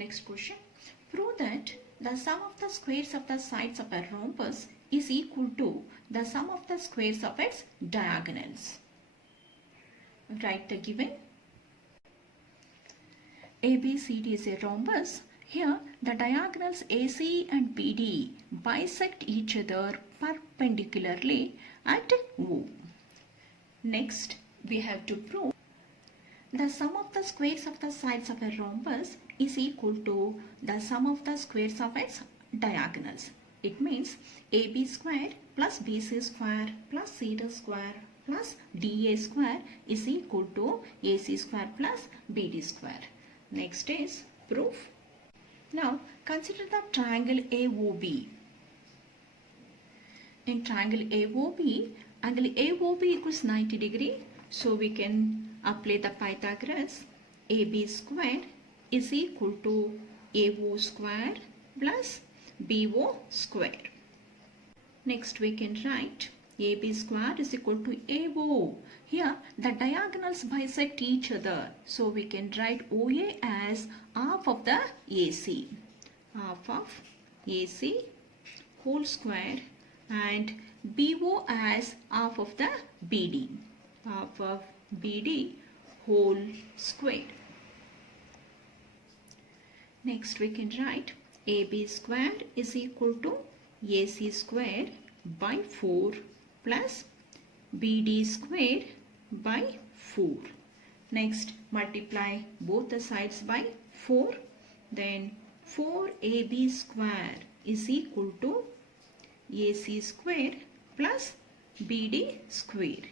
Next question. Prove that the sum of the squares of the sides of a rhombus is equal to the sum of the squares of its diagonals. Write the given. ABCD is a rhombus. Here the diagonals AC and BD bisect each other perpendicularly at O. Next we have to prove the sum of the squares of the sides of a rhombus is equal to the sum of the squares of its diagonals. It means AB square plus BC square plus CD square plus DA square is equal to AC square plus BD square. Next is proof. Now consider the triangle AOB. In triangle AOB, angle AOB equals 90 degree. So we can apply the Pythagoras. AB square is equal to AO square plus BO square. Next we can write AB square is equal to AO. Here the diagonals bisect each other. So we can write OA as half of the AC. Half of AC whole square and BO as half of the BD. Half of BD whole square. Next we can write AB square is equal to AC square by 4 plus BD square by 4. Next multiply both the sides by 4. Then 4AB square is equal to AC square plus BD square.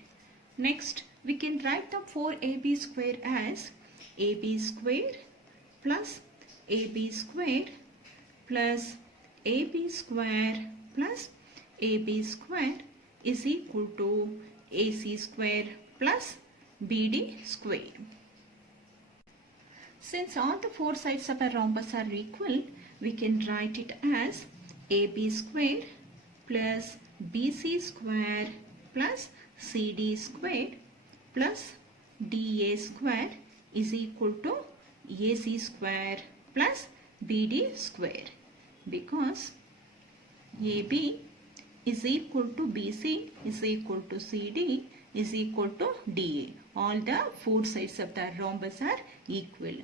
Next we can write the 4AB square as AB square plus AB square plus AB square plus AB square is equal to AC square plus BD square. Since all the four sides of a rhombus are equal, we can write it as AB square plus BC square plus CD square plus DA square is equal to AC square plus BD square, because AB is equal to BC is equal to CD is equal to DA. All the four sides of the rhombus are equal.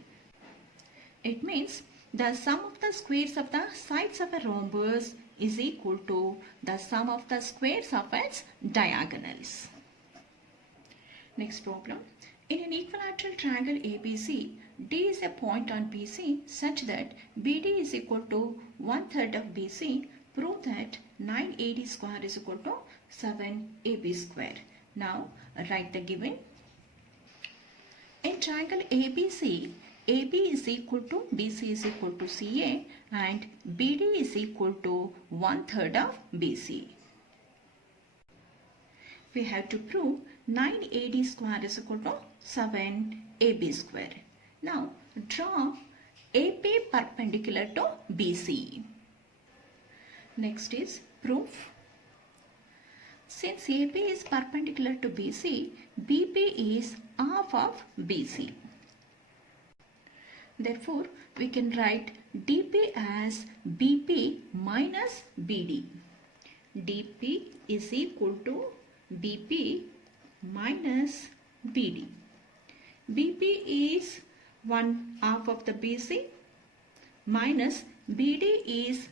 It means the sum of the squares of the sides of a rhombus is equal to the sum of the squares of its diagonals. Next problem. In an equilateral triangle ABC, D is a point on BC such that BD is equal to 1/3 of BC. Prove that 9AD square is equal to 7AB square. Now write the given. In triangle ABC, AB is equal to BC is equal to CA and BD is equal to 1/3 of BC. We have to prove 9AD square is equal to 7AB square. Now draw AP perpendicular to BC. Next is proof. Since AB is perpendicular to BC, BP is half of BC. Therefore, we can write DP as BP minus BD. DP is equal to BP minus BD. BP is 1/2 of the BC minus BD is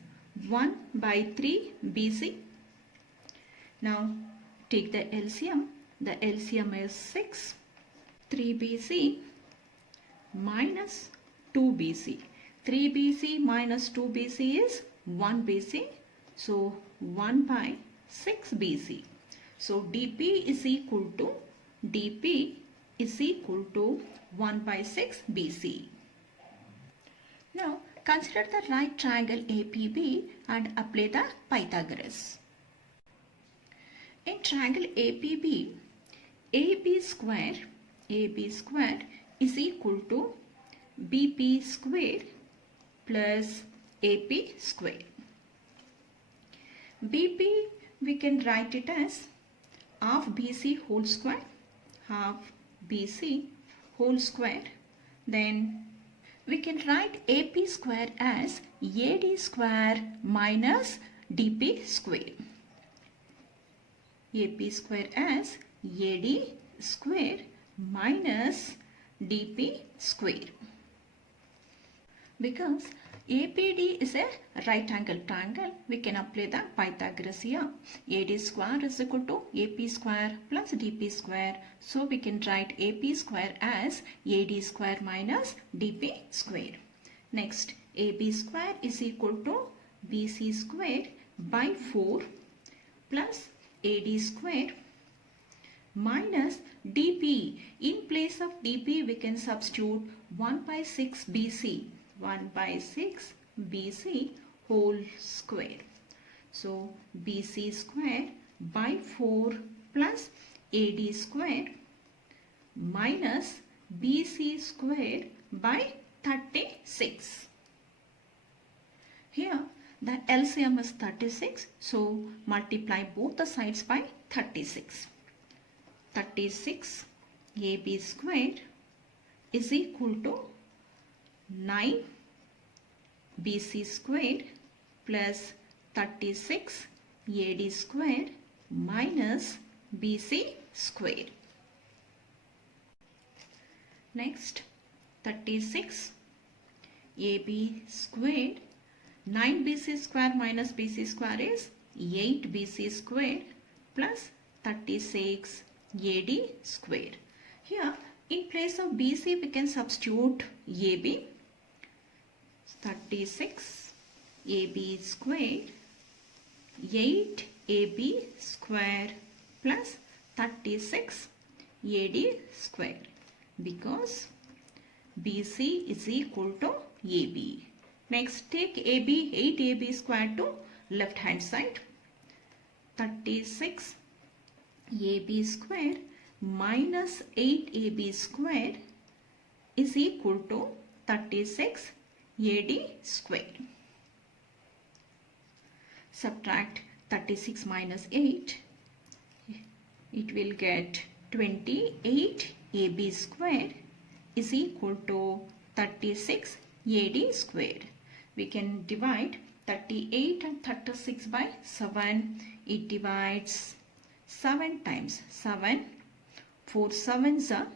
1/3 BC. Now take the LCM. The LCM is 6. 3BC minus 2BC. 3BC minus 2BC is 1BC. So 1/6 BC. So DP is equal to 1/6 BC. Now consider the right triangle APB and apply the Pythagoras. In triangle APB, AB square is equal to BP square plus AP square. BP we can write it as half BC whole square, half BC whole square. Then We can write AP square as AD square minus DP square. AP square as AD square minus DP square. Because APD is a right angle triangle, we can apply the Pythagoras here. AD square is equal to AP square plus DP square. So we can write AP square as AD square minus DP square. Next, AB square is equal to BC square by 4 plus AD square minus DP. In place of DP, we can substitute 1 by 6 BC. 1 by 6 BC whole square. So BC square by 4 plus AD square minus BC square by 36. Here the LCM is 36, so multiply both the sides by 36. 36 AB square is equal to 9 BC square plus 36 AD square minus BC square. Next, 36 AB squared, 9 BC square minus BC square is 8 BC squared plus 36 AD square. Here, in place of BC, we can substitute AB. 36 AB squared, 8 AB square plus 36 AD square, because BC is equal to AB. Next, take AB, 8 AB square to left hand side. 36 AB square minus 8 AB square is equal to 36 AD square. Subtract 36 minus 8. It will get 28 AB square is equal to 36 AD square. We can divide 38 and 36 by 7. It divides 7 times 7. 4 7s are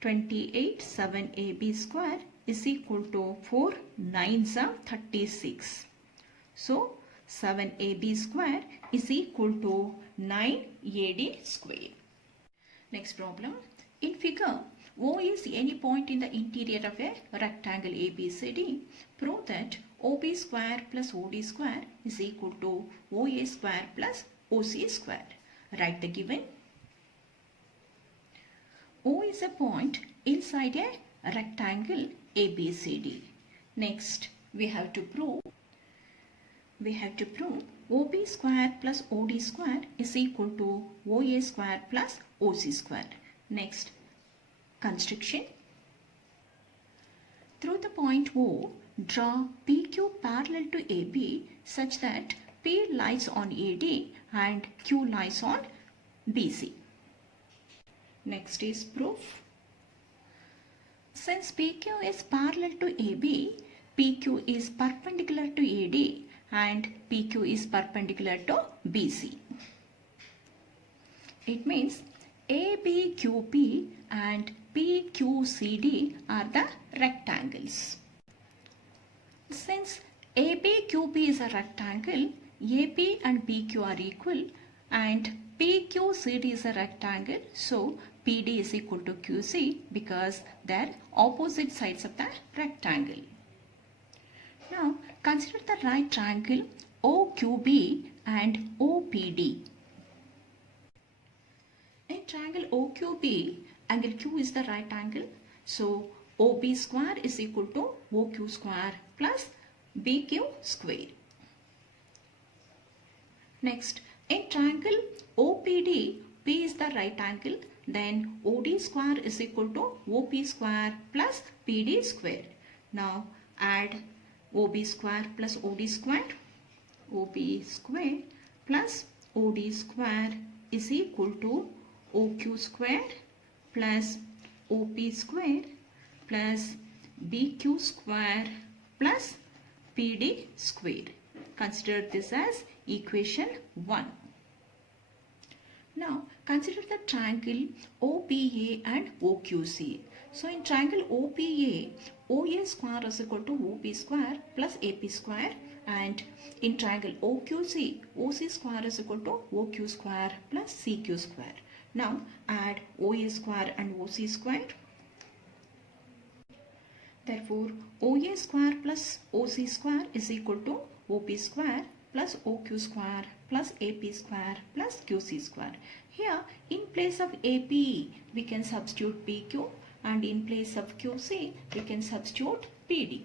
28. 7 AB square is equal to 4 9s are 36. So 7 AB square is equal to 9 AD square. Next problem. In figure, O is any point in the interior of a rectangle ABCD. Prove that OB square plus OD square is equal to OA square plus OC square. Write the given. O is a point inside a rectangle ABCD. Next, we have to prove OB square plus OD square is equal to OA square plus OC square. Next, construction. Through the point O, draw PQ parallel to AB such that P lies on AD and Q lies on BC. Next is proof. Since PQ is parallel to AB, PQ is perpendicular to AD and PQ is perpendicular to BC. It means ABQP and PQCD are the rectangles. Since ABQP is a rectangle, AP and BQ are equal and PQCD is a rectangle, so PD is equal to QC because they are opposite sides of the rectangle. Now consider the right triangle OQB and OPD. In triangle OQB, angle Q is the right angle, so OB square is equal to OQ square plus BQ square. Next, in triangle OPD, P is the right angle, then OD square is equal to OP square plus PD square. Now add OB square plus OD square. OB square plus OD square is equal to OQ square plus OP square plus BQ square plus PD square. Consider this as equation 1. Now consider the triangle OPA and OQC. So in triangle OPA, OA square is equal to OP square plus AP square, and in triangle OQC, OC square is equal to OQ square plus CQ square. Now add OA square and OC square. Therefore, OA square plus OC square is equal to OP square plus OQ square plus AP square plus QC square. Here, in place of AP, we can substitute PQ, and in place of QC, we can substitute PD.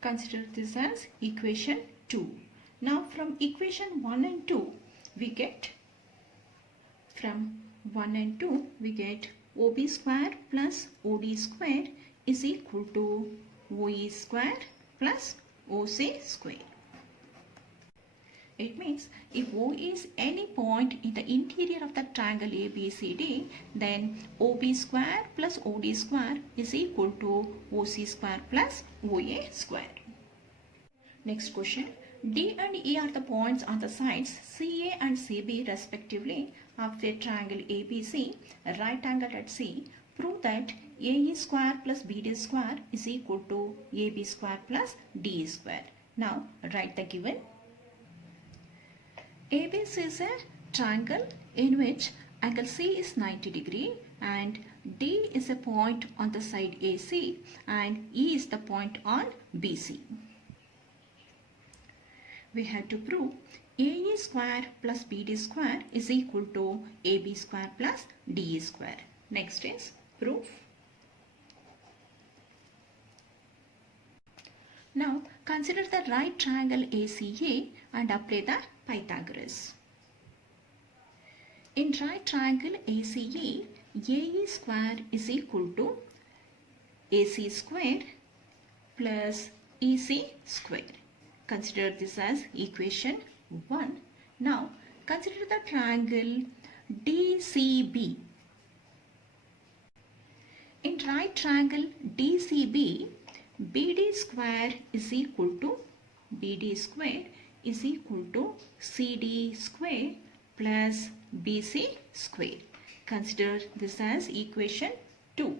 Consider this as equation 2. Now, from equation 1 and 2, we get OB square plus OD square is equal to OE square plus OC square. It means if O is any point in the interior of the triangle ABCD, then OB square plus OD square is equal to OC square plus OA square. Next question. D and E are the points on the sides CA and CB respectively of the triangle ABC, right angled at C. Prove that AE square plus BD square is equal to AB square plus DE square. Now write the given. ABC is a triangle in which angle C is 90 degree and D is a point on the side AC and E is the point on BC. We have to prove AE square plus BD square is equal to AB square plus DE square. Next is proof. Now consider the right triangle ACA and apply the Pythagoras. In right triangle ACA, AE square is equal to AC square plus EC square. Consider this as equation 1. Now consider the triangle DCB. In right triangle DCB, BD square is equal to CD square plus BC square. Consider this as equation 2.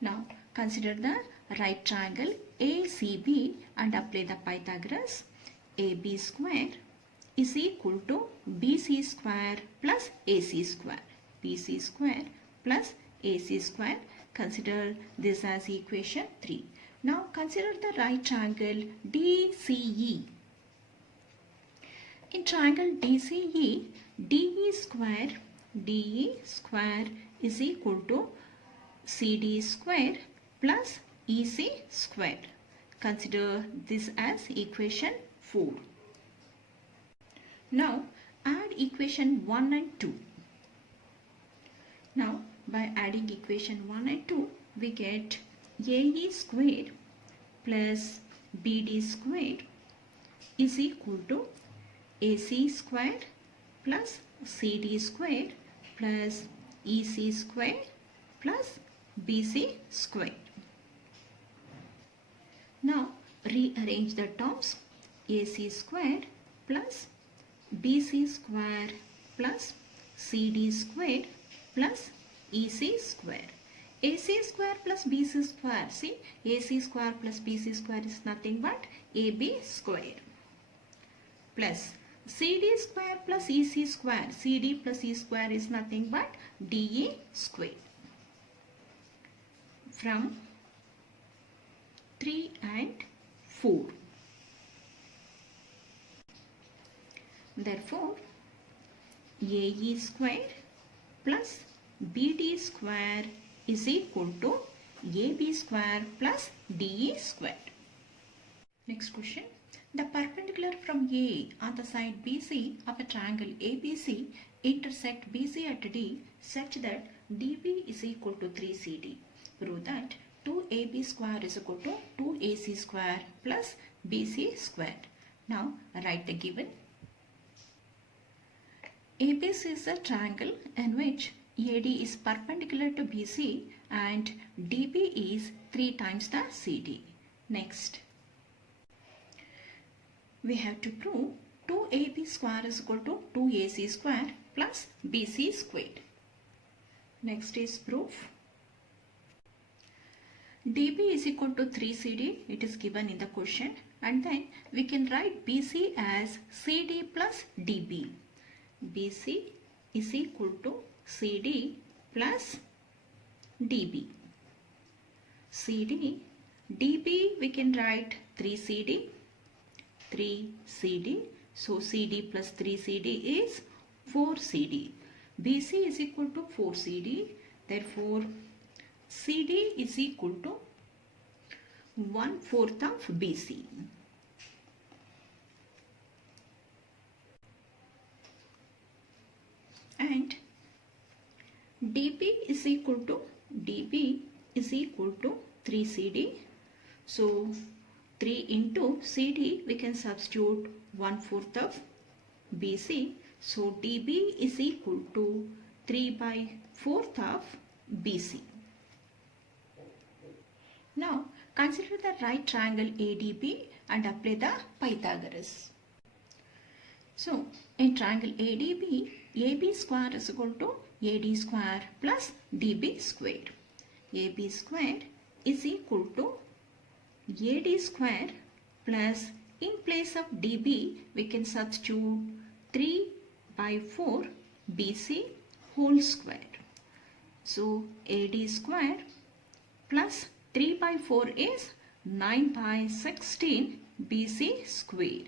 Now consider the right triangle ACB and apply the Pythagoras. AB square is equal to BC square plus AC square. BC square plus AC square. Consider this as equation 3. Now consider the right triangle DCE. In triangle DCE, DE square is equal to CD square plus EC square. Consider this as equation 4. Now add equation 1 and 2. Now by adding equation 1 and 2, we get AE square plus BD square is equal to AC square plus CD square plus EC square plus BC square. Now rearrange the terms. AC square plus BC square plus CD square plus EC square. AC square plus BC square. See, AC square plus BC square is nothing but AB square. Plus CD square plus EC square. CD plus E square is nothing but DE square. From 3 and 4. Therefore, AE square plus BD square is equal to AB square plus DE square. Next question. The perpendicular from A on the side BC of a triangle ABC intersect BC at D such that DB is equal to 3CD. Prove that 2AB square is equal to 2AC square plus BC square. Now write the given. ABC is a triangle in which AD is perpendicular to BC and DB is 3 times the CD. Next, we have to prove 2AB square is equal to 2AC square plus BC squared. Next is proof. DB is equal to 3CD, it is given in the question, and then we can write BC as CD plus DB. BC is equal to CD plus DB. CD, DB we can write 3CD, 3CD. So CD plus 3CD is 4CD. BC is equal to 4CD. Therefore, CD is equal to 1/4 of BC. And DB is equal to 3CD. So 3 into CD we can substitute 1/4 of BC. So DB is equal to 3/4 of BC. Now consider the right triangle ADB and apply the Pythagoras. So in triangle ADB, AB square is equal to AD square plus DB square. AB square is equal to AD square plus, in place of DB we can substitute 3/4 BC whole square. So AD square plus 3/4 is 9/16 BC square.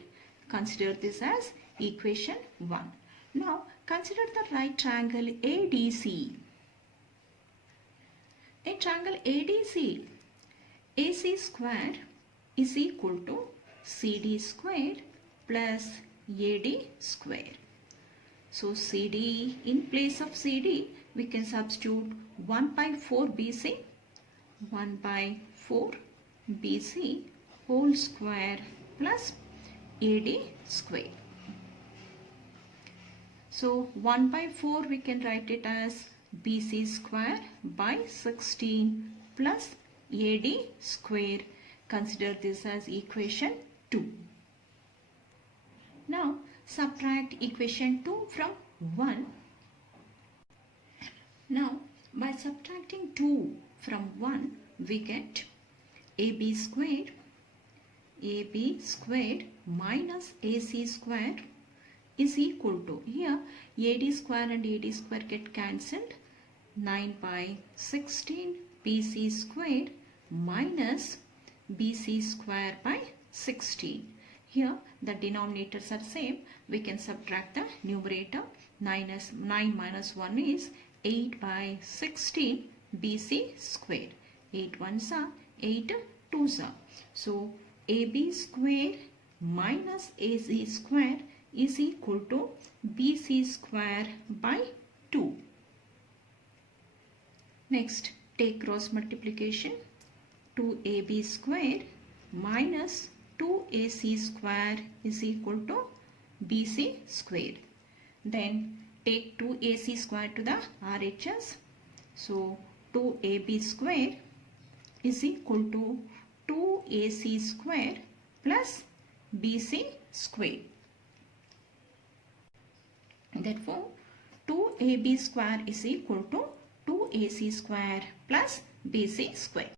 Consider this as equation 1. Now consider the right triangle ADC. In triangle ADC, AC square is equal to CD square plus AD square. So CD, in place of CD we can substitute 1/4 BC, 1/4 BC whole square plus AD square. So 1/4 we can write it as BC square by 16 plus AD square. Consider this as equation 2. Now subtract equation 2 from 1. Now by subtracting 2 from 1 we get AB square minus AC square is equal to, here AD square and AD square get cancelled, 9/16 BC square minus BC square by 16. Here the denominators are same, we can subtract the numerator. 9 minus 1 is 8/16 BC square. 8 ones are 8 twos are. So AB square minus AC square is equal to BC square by 2. Next, take cross multiplication. 2AB square minus 2AC square is equal to BC square. Then take 2AC square to the RHS. So 2AB square is equal to 2AC square plus BC square. Therefore, 2AB square is equal to 2AC square plus BC square.